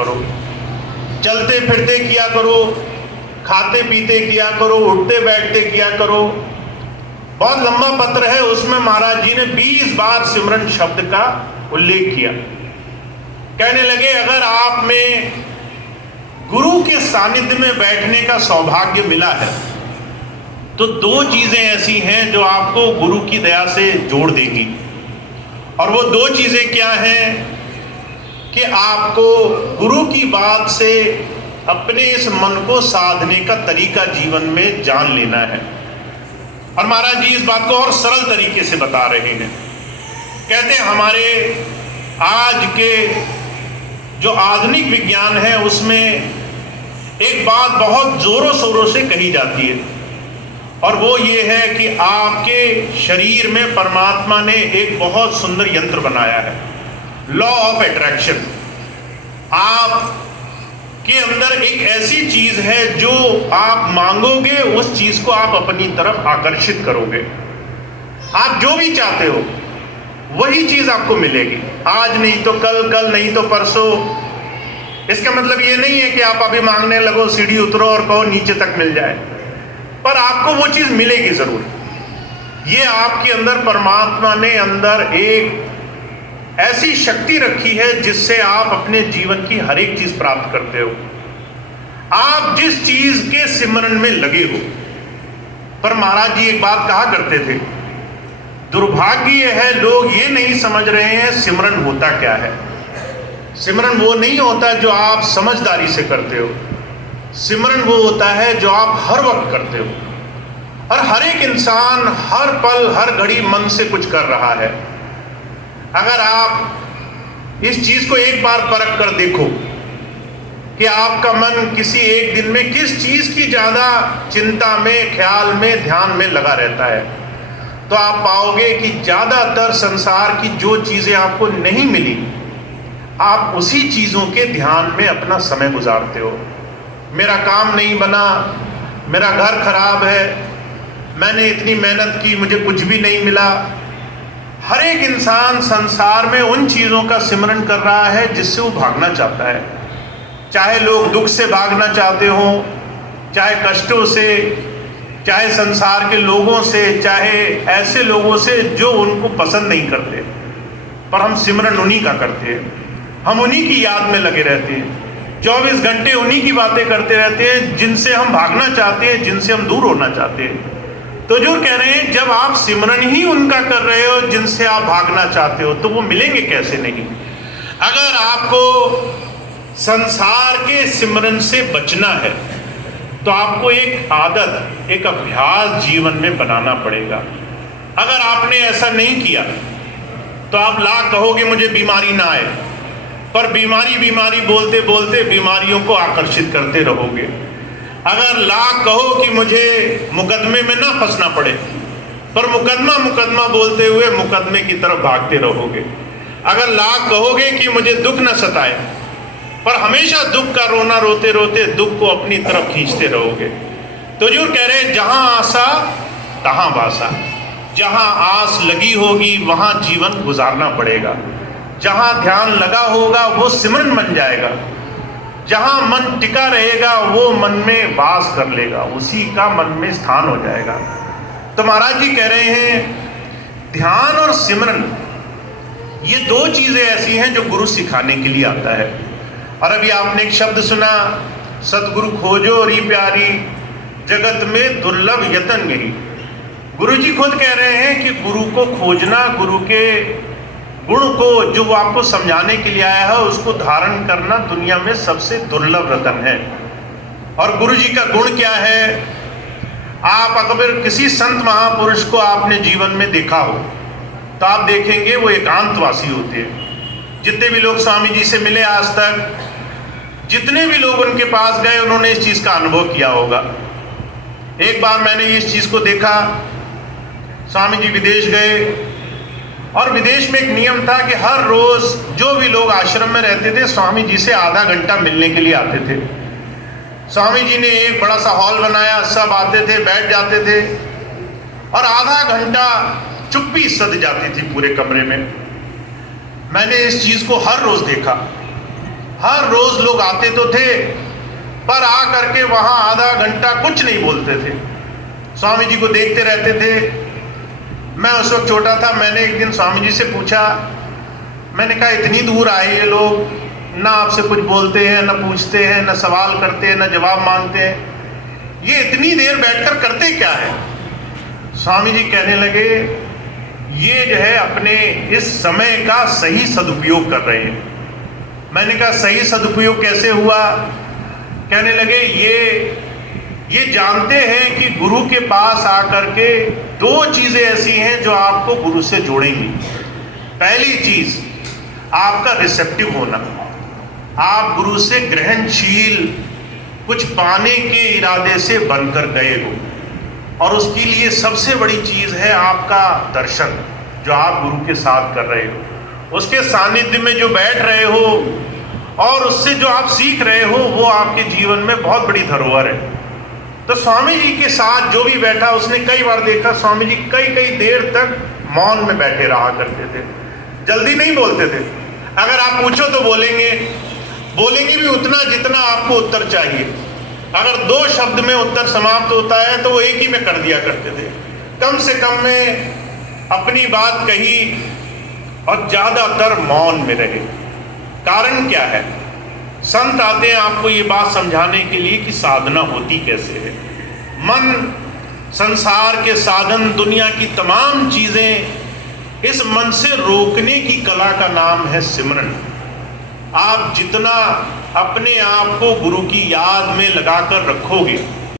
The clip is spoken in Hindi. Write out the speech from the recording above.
करो, चलते फिरते किया करो, खाते पीते किया करो, उठते बैठते किया करो। बहुत लंबा पत्र है, उसमें महाराज जी ने 20 बार सिमरन शब्द का उल्लेख किया। कहने लगे अगर आप में गुरु के सानिध्य में बैठने का सौभाग्य मिला है तो 2 चीजें ऐसी हैं जो आपको गुरु की दया से जोड़ देगी। और वो 2 चीजें क्या हैं कि आपको गुरु की बात से अपने इस मन को साधने का तरीका जीवन में जान लेना है। और महाराज जी इस बात को और सरल तरीके से बता रहे हैं। कहते हैं हमारे आज के जो आधुनिक विज्ञान है उसमें एक बात बहुत जोरों शोरों से कही जाती है, और वो ये है कि आपके शरीर में परमात्मा ने एक बहुत सुंदर यंत्र बनाया है, लॉ ऑफ अट्रैक्शन। आप के अंदर एक ऐसी चीज है जो आप मांगोगे उस चीज को आप अपनी तरफ आकर्षित करोगे। आप जो भी चाहते हो वही चीज आपको मिलेगी, आज नहीं तो कल, कल नहीं तो परसों। इसका मतलब ये नहीं है कि आप अभी मांगने लगो, सीढ़ी उतरो और कहो नीचे तक मिल जाए, पर आपको वो चीज मिलेगी जरूर। ये आपके अंदर परमात्मा ने अंदर एक ऐसी शक्ति रखी है जिससे आप अपने जीवन की हर एक चीज प्राप्त करते हो। आप जिस चीज के सिमरन में लगे हो। पर महाराज जी एक बात कहा करते थे, दुर्भाग्य है लोग ये नहीं समझ रहे हैं सिमरन होता क्या है। सिमरन वो नहीं होता जो आप समझदारी से करते हो, सिमरन वो होता है जो आप हर वक्त करते हो। और हर एक इंसान हर पल हर घड़ी मन से कुछ कर रहा है। अगर आप इस चीज को एक बार परख कर देखो कि आपका मन किसी एक दिन में किस चीज की ज्यादा चिंता में, ख्याल में, ध्यान में लगा रहता है, तो आप पाओगे कि ज्यादातर संसार की जो चीजें आपको नहीं मिली आप उसी चीजों के ध्यान में अपना समय गुजारते हो। मेरा काम नहीं बना, मेरा घर खराब है, मैंने इतनी मेहनत की मुझे कुछ भी नहीं मिला। हर एक इंसान संसार में उन चीजों का सिमरन कर रहा है जिससे वो भागना चाहता है। चाहे लोग दुख से भागना चाहते हो, चाहे कष्टों से, चाहे संसार के लोगों से, चाहे ऐसे लोगों से जो उनको पसंद नहीं करते, पर हम सिमरन उन्हीं का करते हैं। हम उन्हीं की याद में लगे रहते हैं, 24 घंटे उन्हीं की बातें करते रहते हैं जिनसे हम भागना चाहते हैं, जिनसे हम दूर होना चाहते हैं। तो जो कह रहे हैं जब आप सिमरन ही उनका कर रहे हो जिनसे आप भागना चाहते हो तो वो मिलेंगे कैसे नहीं। अगर आपको संसार के सिमरन से बचना है तो आपको एक आदत, एक अभ्यास जीवन में बनाना पड़ेगा। अगर आपने ऐसा नहीं किया तो आप लाख कहोगे मुझे बीमारी ना आए, पर बीमारी बीमारी बोलते बोलते बीमारियों को आकर्षित करते रहोगे। अगर लाख कहो कि मुझे मुकदमे में ना फंसना पड़े, पर मुकदमा मुकदमा बोलते हुए मुकदमे की तरफ भागते रहोगे। अगर लाख कहोगे कि मुझे दुख न सताए, पर हमेशा दुख का रोना रोते रोते दुख को अपनी तरफ खींचते रहोगे। तो जो कह रहे हैं जहां आशा तहां बासा, जहां आस लगी होगी वहां जीवन गुजारना पड़ेगा। जहां ध्यान लगा होगा वो सिमरन बन जाएगा। जहां मन टिका रहेगा वो मन में वास कर लेगा, उसी का मन में स्थान हो जाएगा। तो महाराज जी कह रहे हैं ध्यान और सिमरन ये 2 चीजें ऐसी हैं जो गुरु सिखाने के लिए आता है। और अभी आपने एक शब्द सुना, सतगुरु खोजो री प्यारी, जगत में दुर्लभ यतन यही। गुरु जी खुद कह रहे हैं कि गुरु को खोजना, गुरु के गुण को जो वो आपको समझाने के लिए आया है उसको धारण करना दुनिया में सबसे दुर्लभ रतन है। और गुरु जी का गुण क्या है? आप अगर किसी संत महापुरुष को आपने जीवन में देखा हो तो आप देखेंगे वो एकांतवासी होते हैं। जितने भी लोग स्वामी जी से मिले आज तक, जितने भी लोग उनके पास गए, उन्होंने इस चीज का अनुभव किया होगा। एक बार मैंने इस चीज को देखा, स्वामी जी विदेश गए और विदेश में एक नियम था कि हर रोज जो भी लोग आश्रम में रहते थे स्वामी जी से आधा घंटा मिलने के लिए आते थे। स्वामी जी ने एक बड़ा सा हॉल बनाया, सब आते थे, बैठ जाते थे और आधा घंटा चुप्पी सध जाती थी पूरे कमरे में। मैंने इस चीज को हर रोज देखा। हर रोज लोग आते तो थे, पर आ करके वहां आधा घंटा कुछ नहीं बोलते थे, स्वामी जी को देखते रहते थे। मैं उस वक्त छोटा था, मैंने एक दिन स्वामी जी से पूछा, मैंने कहा इतनी दूर आए ये लोग, ना आपसे कुछ बोलते हैं, ना पूछते हैं, ना सवाल करते हैं, ना जवाब मांगते हैं, ये इतनी देर बैठकर करते क्या है? स्वामी जी कहने लगे, ये जो है अपने इस समय का सही सदुपयोग कर रहे हैं। मैंने कहा सही सदुपयोग कैसे हुआ? कहने लगे ये जानते हैं कि गुरु के पास आकर के दो चीजें ऐसी हैं जो आपको गुरु से जोड़ेंगी। पहली चीज आपका रिसेप्टिव होना, आप गुरु से ग्रहणशील कुछ पाने के इरादे से बनकर गए हो, और उसके लिए सबसे बड़ी चीज है आपका दर्शन, जो आप गुरु के साथ कर रहे हो, उसके सानिध्य में जो बैठ रहे हो और उससे जो आप सीख रहे हो, वो आपके जीवन में बहुत बड़ी धरोहर है। तो स्वामी जी के साथ जो भी बैठा, उसने कई बार देखा स्वामी जी कई देर तक मौन में बैठे रहा करते थे, जल्दी नहीं बोलते थे। अगर आप पूछो तो बोलेंगे भी उतना जितना आपको उत्तर चाहिए। अगर 2 शब्द में उत्तर समाप्त होता है तो वो 1 ही में कर दिया करते थे। कम से कम में अपनी बात कही और ज्यादातर मौन में रहे। कारण क्या है? संत आते हैं आपको ये बात समझाने के लिए कि साधना होती कैसे है। मन, संसार के साधन, दुनिया की तमाम चीजें, इस मन से रोकने की कला का नाम है सिमरन। आप जितना अपने आप को गुरु की याद में लगाकर रखोगे,